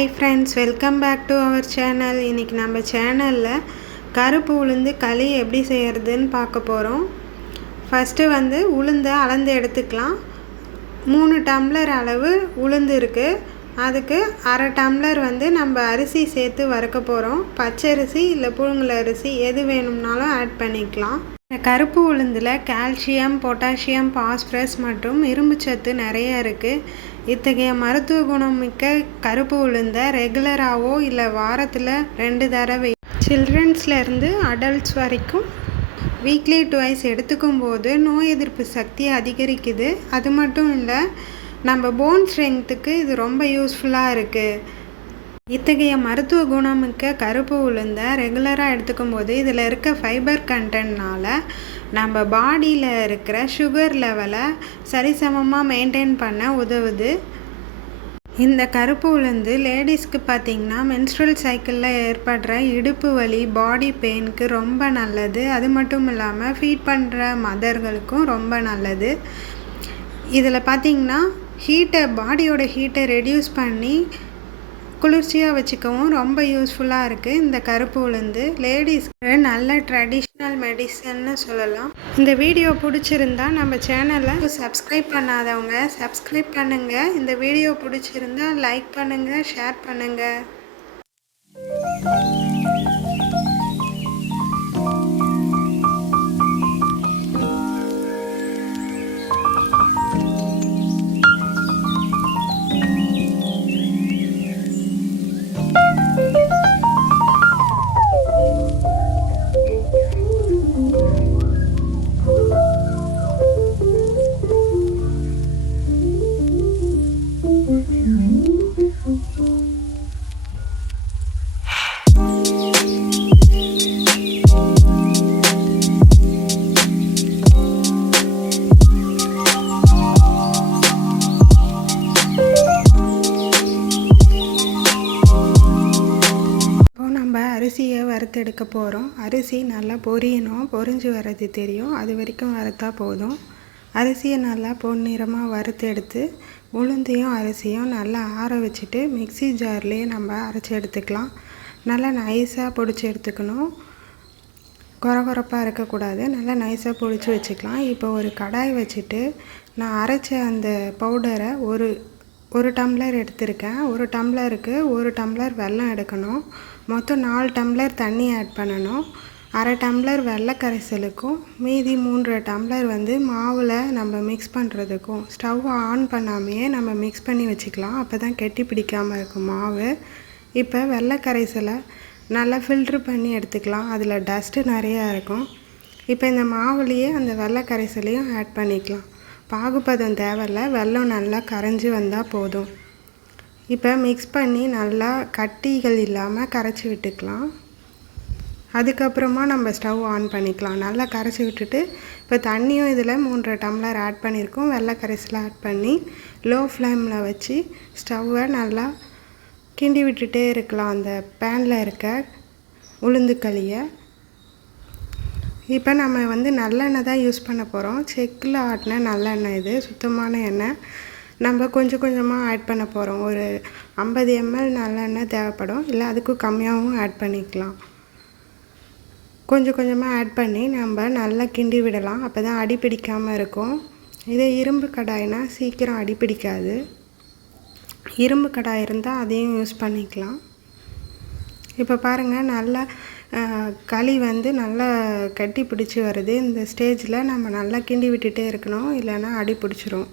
Hi friends welcome back to our channel இன்றைக்கி நம்ம சேனலில் கருப்பு உளுந்து களி எப்படி செய்கிறதுன்னு பார்க்க போகிறோம் ஃபஸ்ட்டு வந்து உளுந்தை அளந்து எடுத்துக்கலாம். மூணு டம்ளர் அளவு உளுந்து இருக்குது அதுக்கு அரை டம்ளர் வந்து நம்ம அரிசி சேர்த்து வறுக்க போகிறோம் பச்சரிசி இல்லை புழுங்கல் அரிசி எது வேணும்னாலும் ஆட் பண்ணிக்கலாம். இந்த கருப்பு உளுந்தில் கால்சியம் பொட்டாசியம் பாஸ்பரஸ் மற்றும் இரும்புச்சத்து நிறைய இருக்குது இத்தகைய மருத்துவ குணம் மிக்க கருப்பு உளுந்தை ரெகுலராகவோ இல்லை வாரத்தில் ரெண்டு தடவை? சில்ட்ரன்ஸ்லேருந்து அடல்ட்ஸ் வரைக்கும் வீக்லி டுவைஸ் எடுத்துக்கும் போது நோய் எதிர்ப்பு சக்தி அதிகரிக்குது. அது மட்டும் இல்லை நம்ம போன் ஸ்ட்ரென்த்துக்கு இது ரொம்ப யூஸ்ஃபுல்லாக இருக்குது இத்தகைய மருத்துவ குணமிக்க கருப்பு உளுந்தை ரெகுலராக எடுத்துக்கும் போது இதில் இருக்க ஃபைபர் கண்டென்ட்னால் நம்ம பாடியில் இருக்கிற சுகர் லெவலை சரிசமமாக மெயின்டைன் பண்ண உதவுது. இந்த கருப்பு உளுந்து லேடிஸ்க்கு பார்த்திங்கன்னா மென்ஸ்ட்ரல் சைக்கிளில் ஏற்படுற இடுப்பு வலி பாடி பெயினுக்கு ரொம்ப நல்லது. அது மட்டும் இல்லாமல் ஃபீட் பண்ணுற மதர்களுக்கும் ரொம்ப நல்லது. இதில் பார்த்திங்கன்னா ஹீட்டை பாடியோட ஹீட்டை ரெடியூஸ் பண்ணி குளிர்ச்சியாக வச்சுக்கவும் ரொம்ப யூஸ்ஃபுல்லாக இருக்குது இந்த கருப்பு உளுந்து லேடிஸ்க்கு நல்ல ட்ரெடிஷ்னல் மெடிசன்னு சொல்லலாம். இந்த வீடியோ பிடிச்சிருந்தா நம்ம சேனலை சப்ஸ்கிரைப் பண்ணாதவங்க சப்ஸ்கிரைப் பண்ணுங்கள் இந்த வீடியோ பிடிச்சிருந்தா லைக் பண்ணுங்கள் ஷேர் பண்ணுங்கள் அரிசியை வறுத்தெடுக்க போகிறோம் அரிசி நல்லா பொரியணும். பொரிஞ்சு வர்றது தெரியும். அது வரைக்கும் வறுத்தா போதும். அரிசியை நல்லா பொன்னிறமாக வறுத்து எடுத்து உளுந்தையும் அரிசியும் நல்லா ஆற வச்சுட்டு மிக்சி ஜார்லேயே நம்ம அரைச்சி எடுத்துக்கலாம். நல்லா நைஸாக பிடிச்சி எடுத்துக்கணும். குறகுறப்பாக இருக்கக்கூடாது. நல்லா நைஸாக பொடிச்சு வச்சுக்கலாம். இப்போ ஒரு கடாய் வச்சுட்டு நான் அரைச்ச அந்த பவுடரை ஒரு ஒரு டம்ளர் எடுத்திருக்கேன். ஒரு டம்ளருக்கு ஒரு டம்ளர் வெல்லம் எடுக்கணும். மொத்தம் நாலு டம்ளர் தண்ணி ஆட் பண்ணணும். அரை டம்ளர் வெள்ளை கரைசலுக்கும் மீதி மூன்றரை டம்ளர் வந்து மாவில் நம்ம மிக்ஸ் பண்ணுறதுக்கும் ஸ்டவ் ஆன் பண்ணாமையே நம்ம மிக்ஸ் பண்ணி வச்சுக்கலாம். அப்போ தான் கெட்டி பிடிக்காமல் இருக்கும் மாவு. இப்போ வெள்ளை கரைசலை நல்லா ஃபில்ட்ரு பண்ணி எடுத்துக்கலாம். அதில் டஸ்ட்டு நிறையா இருக்கும். இப்போ இந்த மாவுலேயே அந்த வெள்ளை கரைசலையும் ஆட் பண்ணிக்கலாம். பாகுபதம் தேவையில்ல. வெள்ளம் நல்லா கரைஞ்சி வந்தால் போதும். இப்போ மிக்ஸ் பண்ணி நல்லா கட்டிகள் இல்லாமல் கரைச்சி விட்டுக்கலாம். அதுக்கப்புறமா நம்ம ஸ்டவ் ஆன் பண்ணிக்கலாம். நல்லா கரைச்சி விட்டுட்டு இப்போ தண்ணியும் இதில் மூன்றரை டம்ளர் ஆட் பண்ணியிருக்கோம் வெள்ளை கரைசல் ஆட் பண்ணி லோ ஃப்ளேமில் வச்சு ஸ்டவ்வை நல்லா கிண்டி விட்டுட்டே இருக்கலாம். அந்த பேனில் இருக்க உளுந்து களியை இப்போ நம்ம வந்து நல்லெண்ணெய் தான் யூஸ் பண்ண போகிறோம் செக்கில் ஆட்டின நல்லெண்ணெய் இது. சுத்தமான எண்ணெய். நம்ம கொஞ்சம் கொஞ்சமாக ஆட் பண்ண போகிறோம் ஒரு ஐம்பது எம்எல் நல்லெண்ணெய் தேவைப்படும். இல்லை அதுக்கும் கம்மியாகவும் ஆட் பண்ணிக்கலாம். கொஞ்சம் கொஞ்சமாக ஆட் பண்ணி நம்ம நல்லா கிண்டி விடலாம். அப்போ தான் அடி பிடிக்காமல் இருக்கும். இதே இரும்பு கடாய்னா சீக்கிரம் அடி பிடிக்காது. இரும்பு கடாய் இருந்தால் அதையும் யூஸ் பண்ணிக்கலாம். இப்போ பாருங்கள் நல்லா களி வந்து நல்லா கட்டி பிடிச்சி வருது. இந்த ஸ்டேஜில் நம்ம நல்லா கிண்டி விட்டுட்டே இருக்கணும். இல்லைன்னா அடி பிடிச்சிரும்.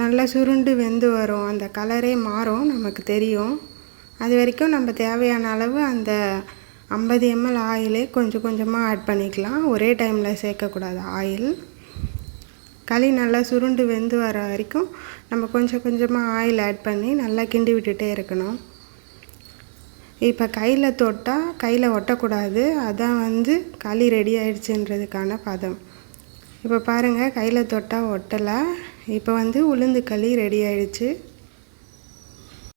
நல்லா சுருண்டு வெந்து வரும். அந்த கலரே மாறும் நமக்கு தெரியும். அது வரைக்கும் நம்ம தேவையான அளவு அந்த ஐம்பது எம்எல் ஆயிலே கொஞ்சம் கொஞ்சமாக ஆட் பண்ணிக்கலாம். ஒரே டைமில் சேர்க்கக்கூடாது ஆயில். களி நல்லா சுருண்டு வெந்து வர வரைக்கும் நம்ம கொஞ்சம் கொஞ்சமாக ஆயில் ஆட் பண்ணி நல்லா கிண்டி விட்டுட்டே இருக்கணும். இப்போ கையில் தொட்டால் கையில் ஒட்டக்கூடாது. அதான் வந்து களி ரெடி ஆயிடுச்சுன்றதுக்கான பதம். இப்போ பாருங்கள் கையில் தொட்டால் ஒட்டலை. இப்போ வந்து உளுந்து களி ரெடி ஆயிடுச்சு.